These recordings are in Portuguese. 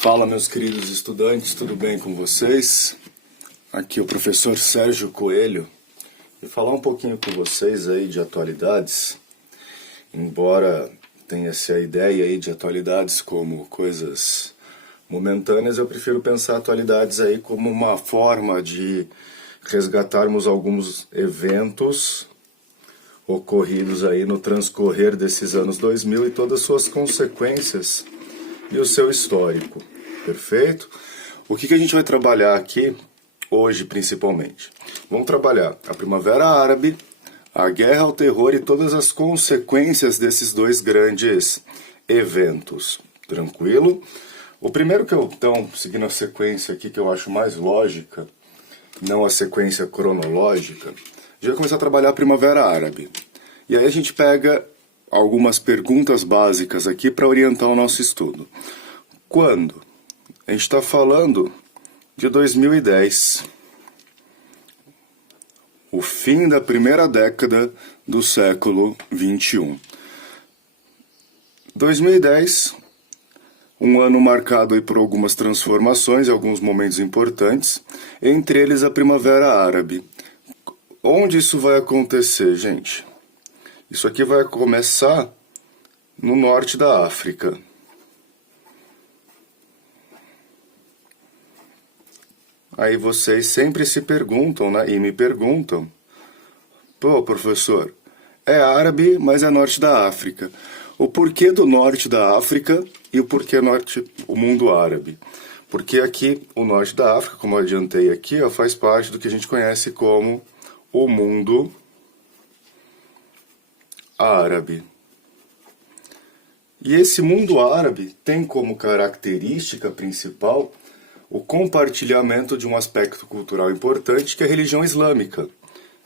Fala, meus queridos estudantes, tudo bem com vocês? Aqui é o professor Sérgio Coelho e falar um pouquinho com vocês aí de atualidades. Embora tenha-se a ideia aí de atualidades como coisas momentâneas, eu prefiro pensar atualidades aí como uma forma de resgatarmos alguns eventos ocorridos aí no transcorrer desses anos 2000 e todas as suas consequências e o seu histórico, perfeito? O que a gente vai trabalhar aqui hoje, principalmente? Vamos trabalhar a Primavera Árabe, a Guerra ao Terror e todas as consequências desses dois grandes eventos, tranquilo? O primeiro que eu, então, seguindo a sequência aqui que eu acho mais lógica, não a sequência cronológica, a gente vai começar a trabalhar a Primavera Árabe. E aí a gente pega algumas perguntas básicas aqui para orientar o nosso estudo. Quando? A gente está falando de 2010, o fim da primeira década do século 21. 2010, um ano marcado aí por algumas transformações e alguns momentos importantes, entre eles a Primavera Árabe. Onde isso vai acontecer, gente? Isso aqui vai começar no norte da África. Aí vocês sempre se perguntam, né? E me perguntam, pô, professor, é árabe, mas é norte da África. O porquê do norte da África e o porquê o mundo árabe? Porque aqui, o norte da África, como eu adiantei aqui, ó, faz parte do que a gente conhece como o mundo árabe. E esse mundo árabe tem como característica principal o compartilhamento de um aspecto cultural importante, que é a religião islâmica.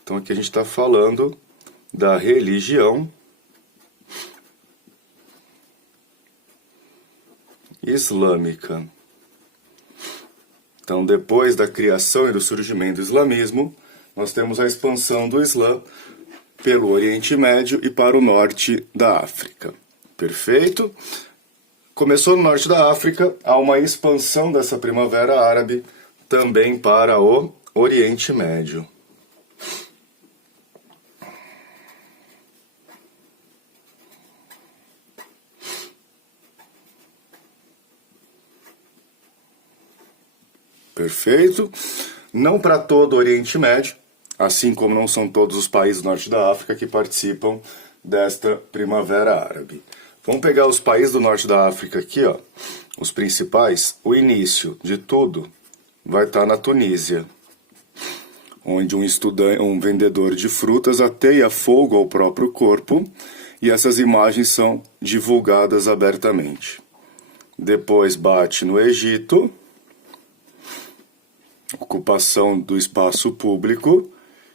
Então aqui a gente está falando da religião islâmica. Então, depois da criação e do surgimento do islamismo, nós temos a expansão do Islã pelo Oriente Médio e para o norte da África. Perfeito? Começou no norte da África, há uma expansão dessa Primavera Árabe também para o Oriente Médio. Perfeito? Não para todo o Oriente Médio, assim como não são todos os países do norte da África que participam desta Primavera Árabe. Vamos pegar os países do norte da África aqui, ó, os principais. O início de tudo vai estar na Tunísia, onde um vendedor de frutas ateia fogo ao próprio corpo e essas imagens são divulgadas abertamente. Depois bate no Egito, ocupação do espaço público,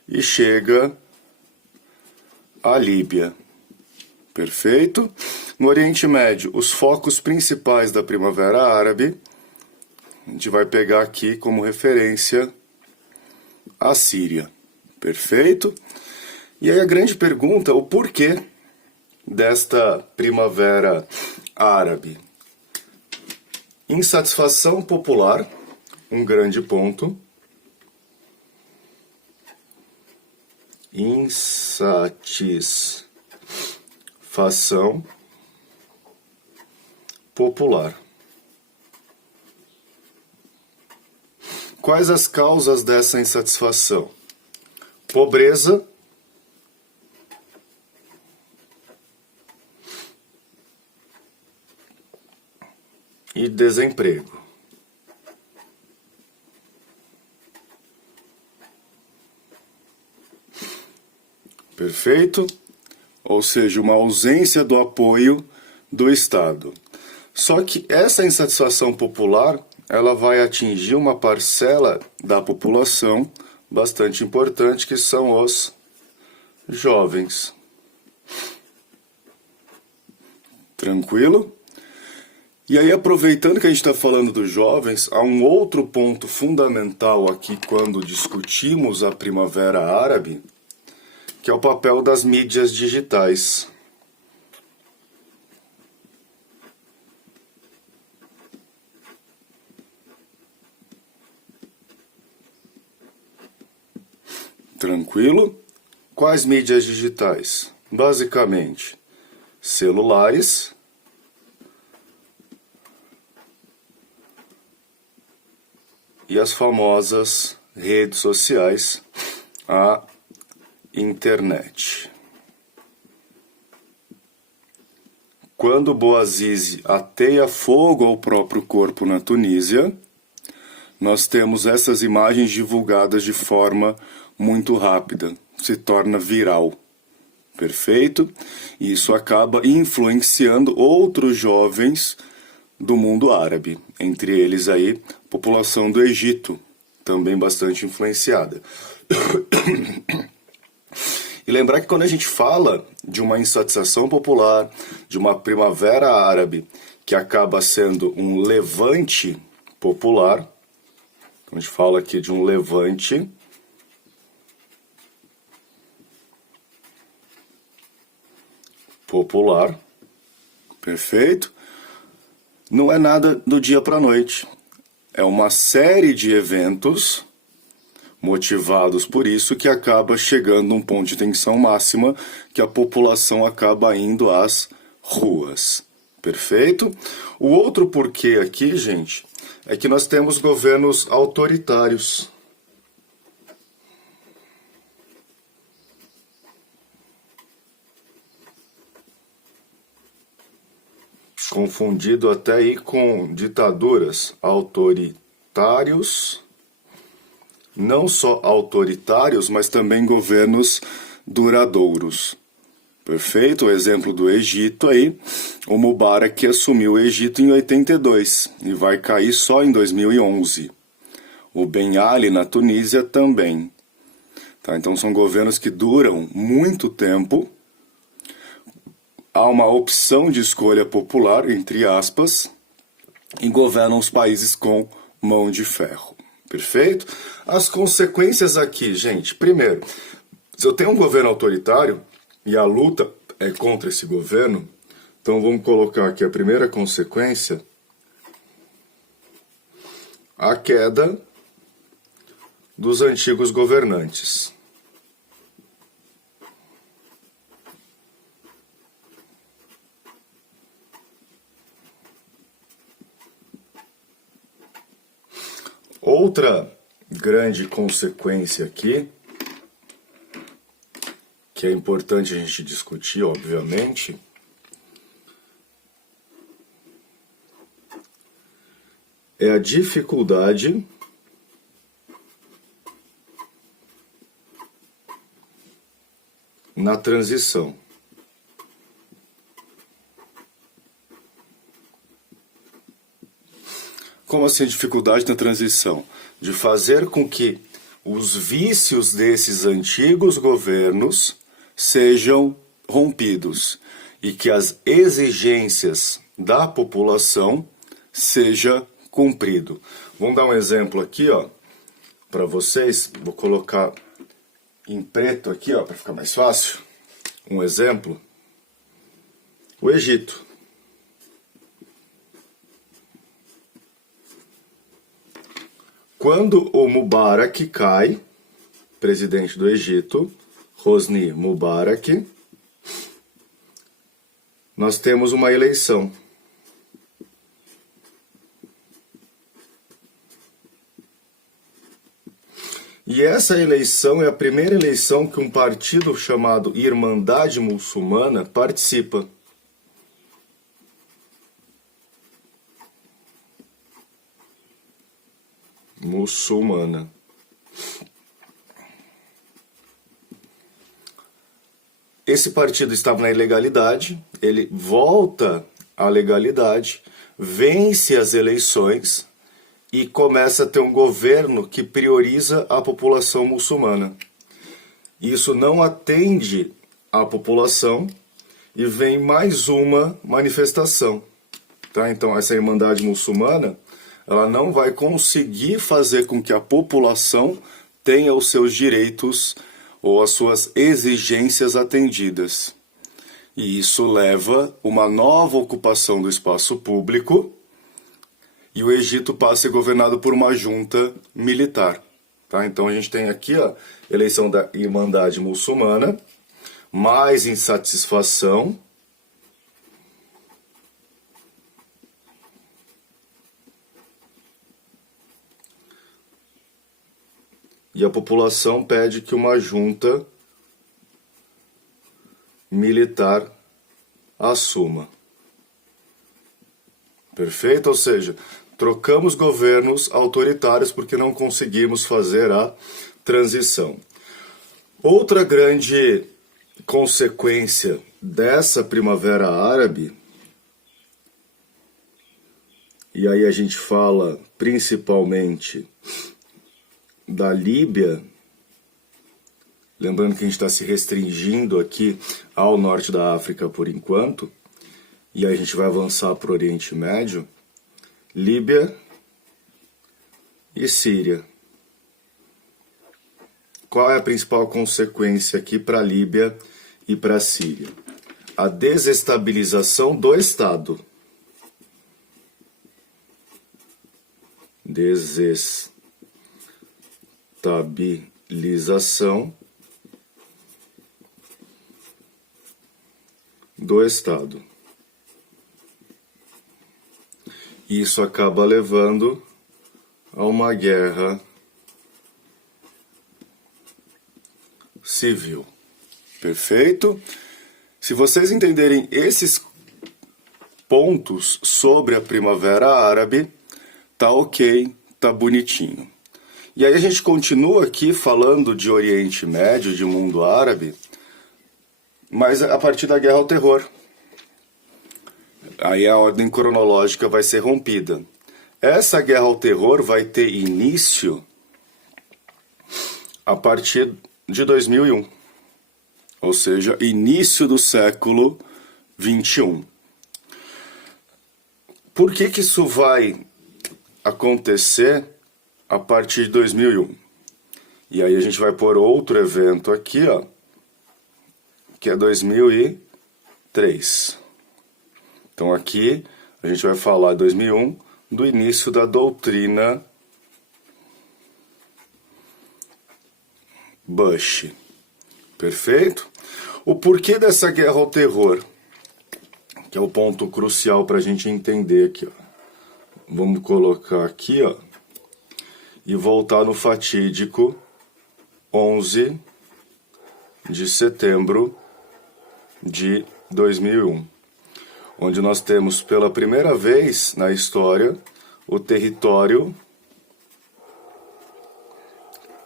e chega à Líbia. Perfeito? No Oriente Médio, os focos principais da Primavera Árabe, a gente vai pegar aqui como referência a Síria. Perfeito? E aí a grande pergunta, o porquê desta Primavera Árabe? Insatisfação popular, um grande ponto. Insatisfação popular. Quais as causas dessa insatisfação? Pobreza, e desemprego. Perfeito? Ou seja, uma ausência do apoio do Estado. Só que essa insatisfação popular, ela vai atingir uma parcela da população bastante importante, que são os jovens. Tranquilo? E aí, aproveitando que a gente está falando dos jovens, há um outro ponto fundamental aqui quando discutimos a Primavera Árabe, que é o papel das mídias digitais. Tranquilo? Quais mídias digitais? Basicamente, celulares, e as famosas redes sociais, a internet. Quando Bouazizi ateia fogo ao próprio corpo na Tunísia, nós temos essas imagens divulgadas de forma muito rápida, se torna viral. Perfeito? E isso acaba influenciando outros jovens do mundo árabe, entre eles aí a população do Egito, também bastante influenciada. E lembrar que quando a gente fala de uma insatisfação popular, de uma primavera árabe, que acaba sendo um levante popular, a gente fala aqui de um levante popular, perfeito? Não é nada do dia para a noite. É uma série de eventos motivados por isso que acaba chegando a um ponto de tensão máxima que a população acaba indo às ruas. Perfeito? O outro porquê aqui, gente, é que nós temos governos autoritários. Confundido até aí com ditaduras, autoritários, não só autoritários, mas também governos duradouros. Perfeito? O exemplo do Egito aí, o Mubarak assumiu o Egito em 82 e vai cair só em 2011. O Ben Ali na Tunísia também. Tá? Então são governos que duram muito tempo. Há uma opção de escolha popular, entre aspas, e governam os países com mão de ferro. Perfeito? As consequências aqui, gente. Primeiro, se eu tenho um governo autoritário e a luta é contra esse governo, então vamos colocar aqui a primeira consequência, a queda dos antigos governantes. Outra grande consequência aqui, que é importante a gente discutir, obviamente, é a dificuldade na transição. Como assim dificuldade na transição? De fazer com que os vícios desses antigos governos sejam rompidos e que as exigências da população seja cumprido. Vamos dar um exemplo aqui, ó, para vocês. Vou colocar em preto aqui, ó, para ficar mais fácil. Um exemplo. O Egito. Quando o Mubarak cai, presidente do Egito, Hosni Mubarak, nós temos uma eleição. E essa eleição é a primeira eleição que um partido chamado Irmandade Muçulmana participa. Muçulmana. Esse partido estava na ilegalidade, ele volta à legalidade, vence as eleições e começa a ter um governo que prioriza a população muçulmana. Isso não atende à população e vem mais uma manifestação. Tá? Então essa Irmandade Muçulmana, ela não vai conseguir fazer com que a população tenha os seus direitos ou as suas exigências atendidas. E isso leva a uma nova ocupação do espaço público e o Egito passa a ser governado por uma junta militar. Tá? Então a gente tem aqui a eleição da Irmandade Muçulmana, mais insatisfação, e a população pede que uma junta militar assuma. Perfeito? Ou seja, trocamos governos autoritários porque não conseguimos fazer a transição. Outra grande consequência dessa Primavera Árabe, e aí a gente fala principalmente da Líbia, lembrando que a gente está se restringindo aqui ao norte da África por enquanto, e aí a gente vai avançar para o Oriente Médio, Líbia e Síria. Qual é a principal consequência aqui para a Líbia e para a Síria? A desestabilização do Estado. Desestabilização do Estado. Isso acaba levando a uma guerra civil. Perfeito? Se vocês entenderem esses pontos sobre a Primavera Árabe, tá ok, tá bonitinho. E aí a gente continua aqui falando de Oriente Médio, de mundo árabe, mas a partir da Guerra ao Terror. Aí a ordem cronológica vai ser rompida. Essa Guerra ao Terror vai ter início a partir de 2001. Ou seja, início do século XXI. Por que isso vai acontecer a partir de 2001? E aí a gente vai pôr outro evento aqui, ó, que é 2003. Então aqui a gente vai falar 2001 do início da doutrina Bush. Perfeito? O porquê dessa guerra ao terror, que é o ponto crucial para a gente entender aqui, ó. Vamos colocar aqui, ó, e voltar no fatídico 11 de setembro de 2001, onde nós temos pela primeira vez na história o território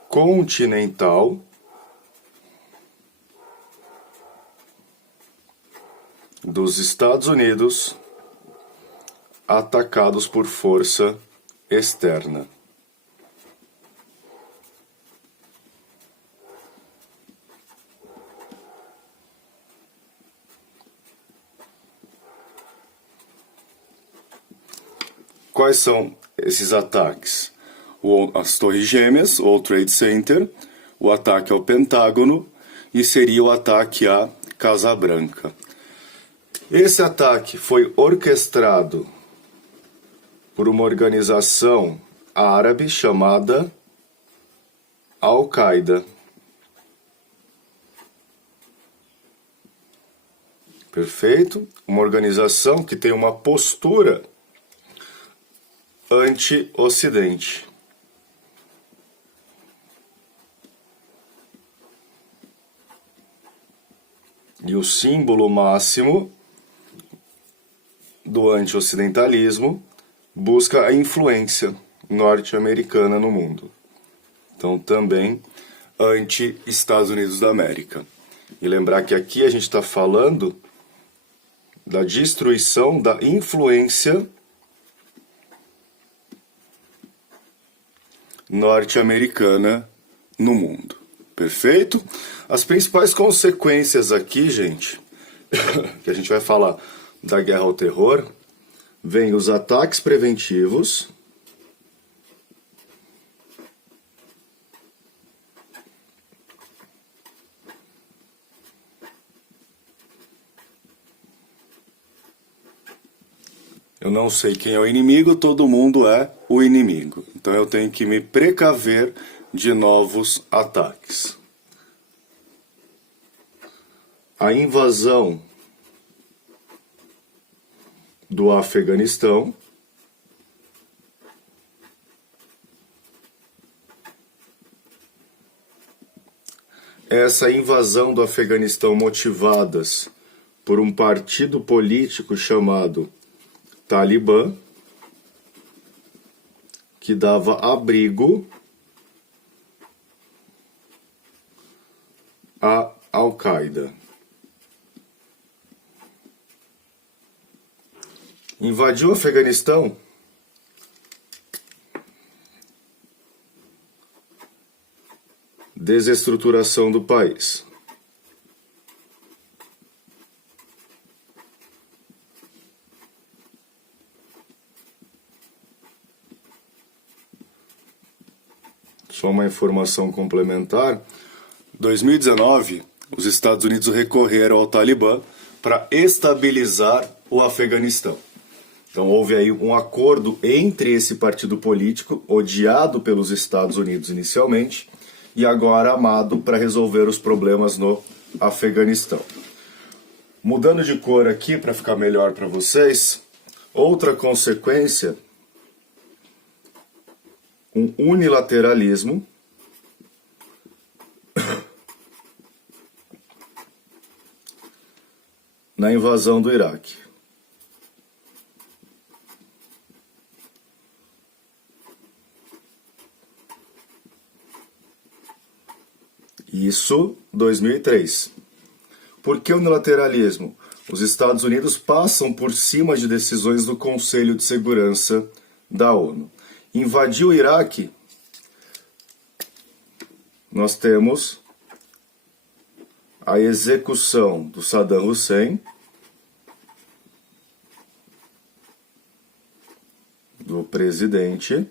continental dos Estados Unidos atacados por força externa. Quais são esses ataques? As Torres Gêmeas, ou Trade Center, o ataque ao Pentágono e seria o ataque à Casa Branca. Esse ataque foi orquestrado por uma organização árabe chamada Al-Qaeda. Perfeito? Uma organização que tem uma postura anti-Ocidente. E o símbolo máximo do anti-ocidentalismo busca a influência norte-americana no mundo. Então também anti-Estados Unidos da América. E lembrar que aqui a gente está falando da destruição da influência norte-americana no mundo. Perfeito? As principais consequências aqui, gente, que a gente vai falar da guerra ao terror, vem os ataques preventivos, eu não sei quem é o inimigo, todo mundo é o inimigo. Então eu tenho que me precaver de novos ataques. A invasão do Afeganistão essa invasão do Afeganistão motivadas por um partido político chamado Talibã, que dava abrigo à Al-Qaeda. Invadiu o Afeganistão desestruturação do país. Só uma informação complementar. Em 2019, os Estados Unidos recorreram ao Talibã para estabilizar o Afeganistão. Então houve aí um acordo entre esse partido político, odiado pelos Estados Unidos inicialmente, e agora amado para resolver os problemas no Afeganistão. Mudando de cor aqui para ficar melhor para vocês, outra consequência, um unilateralismo na invasão do Iraque. Isso 2003. Por que unilateralismo? Os Estados Unidos passam por cima de decisões do Conselho de Segurança da ONU. Invadiu o Iraque, nós temos a execução do Saddam Hussein, do presidente,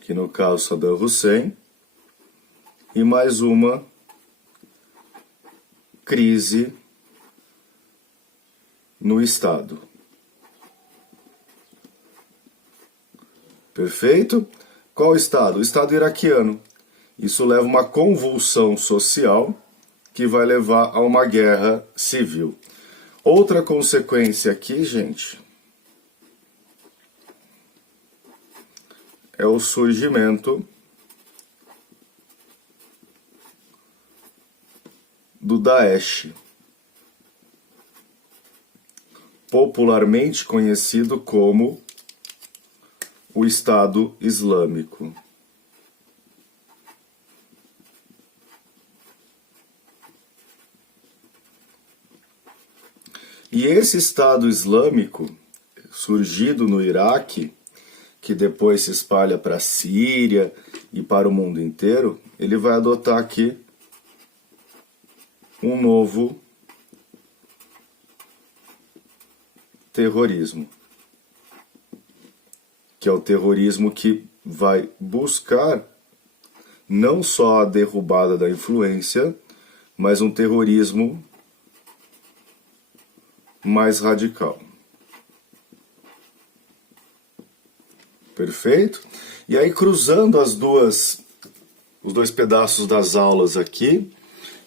que no caso Saddam Hussein, e mais uma crise no Estado. Perfeito? Qual Estado? O Estado iraquiano. Isso leva a uma convulsão social que vai levar a uma guerra civil. Outra consequência aqui, gente, é o surgimento do Daesh, popularmente conhecido como o Estado Islâmico. E esse Estado Islâmico, surgido no Iraque, que depois se espalha para a Síria e para o mundo inteiro, ele vai adotar aqui um novo terrorismo, que é o terrorismo que vai buscar não só a derrubada da influência, mas um terrorismo mais radical. Perfeito? E aí, cruzando os dois pedaços das aulas aqui,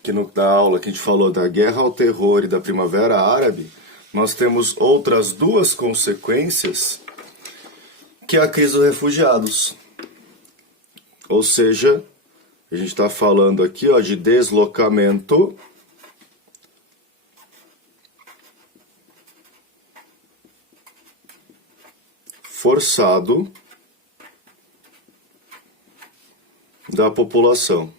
que na aula que a gente falou da guerra ao terror e da Primavera Árabe, nós temos outras duas consequências, que é a crise dos refugiados. Ou seja, a gente está falando aqui de deslocamento forçado da população.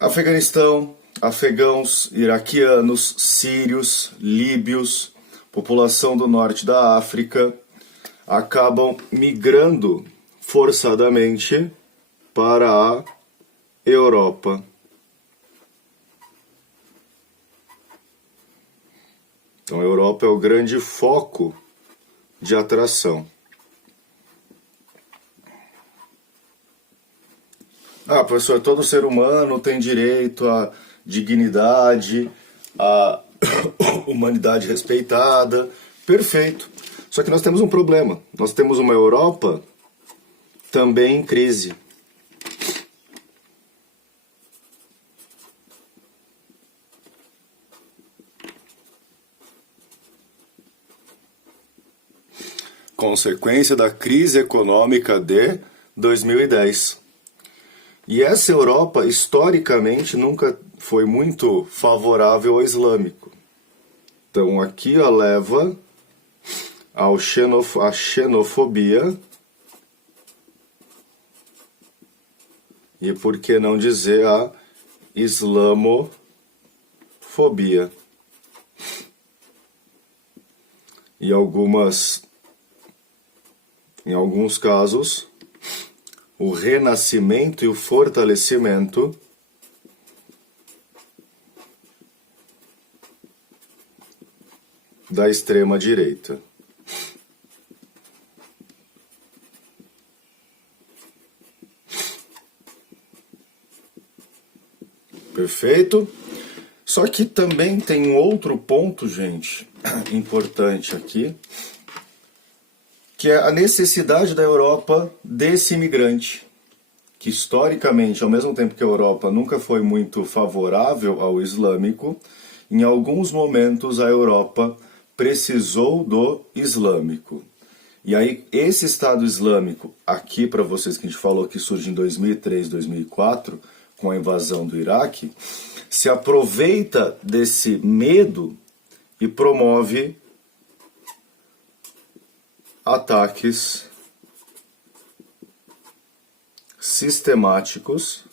Afeganistão, afegãos, iraquianos, sírios, líbios, população do norte da África, acabam migrando forçadamente para a Europa. Então a Europa é o grande foco de atração. Professor, todo ser humano tem direito à dignidade, à humanidade respeitada, perfeito. Só que nós temos um problema, nós temos uma Europa também em crise. Consequência da crise econômica de 2010. E essa Europa, historicamente, nunca foi muito favorável ao islâmico. Então aqui leva à xenofobia e, por que não dizer, a islamofobia. E em alguns casos, o renascimento e o fortalecimento da extrema-direita. Perfeito? Só que também tem um outro ponto, gente, importante aqui, que é a necessidade da Europa desse imigrante, que historicamente, ao mesmo tempo que a Europa nunca foi muito favorável ao islâmico, em alguns momentos a Europa precisou do islâmico. E aí esse Estado Islâmico, aqui para vocês que a gente falou que surge em 2003, 2004, com a invasão do Iraque, se aproveita desse medo e promove ataques sistemáticos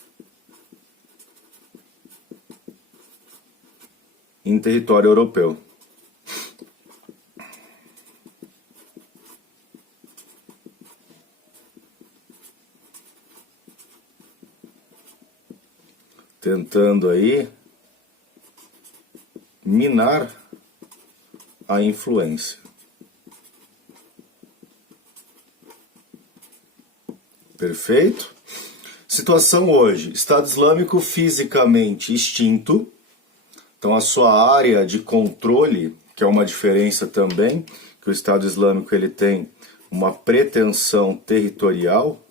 em território europeu. Tentando aí minar a influência. Perfeito? Situação hoje, Estado Islâmico fisicamente extinto, então a sua área de controle, que é uma diferença também, que o Estado Islâmico ele tem uma pretensão territorial.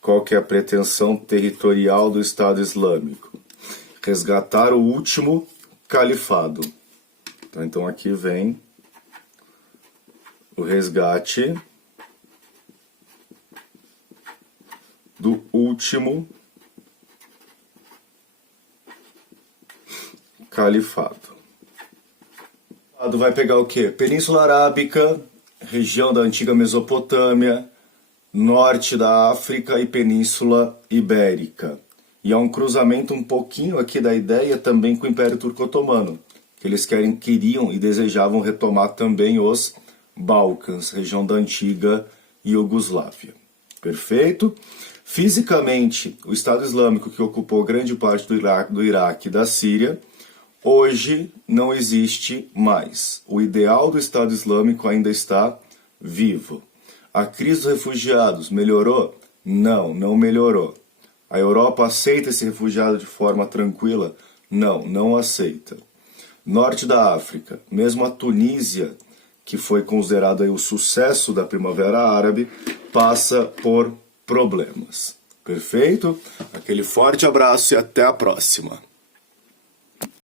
Qual que é a pretensão territorial do Estado Islâmico? Resgatar o último califado. Então aqui vem o resgate do último califado. Vai pegar o quê? Península Arábica, região da antiga Mesopotâmia, norte da África e Península Ibérica. E há um cruzamento um pouquinho aqui da ideia também com o Império Turco-Otomano, que eles queriam e desejavam retomar também os Balcãs, região da antiga Iugoslávia. Perfeito? Fisicamente, o Estado Islâmico, que ocupou grande parte do Iraque e da Síria, hoje não existe mais. O ideal do Estado Islâmico ainda está vivo. A crise dos refugiados melhorou? Não, não melhorou. A Europa aceita esse refugiado de forma tranquila? Não, não aceita. Norte da África, mesmo a Tunísia, que foi considerado aí o sucesso da Primavera Árabe, passa por problemas. Perfeito? Aquele forte abraço e até a próxima.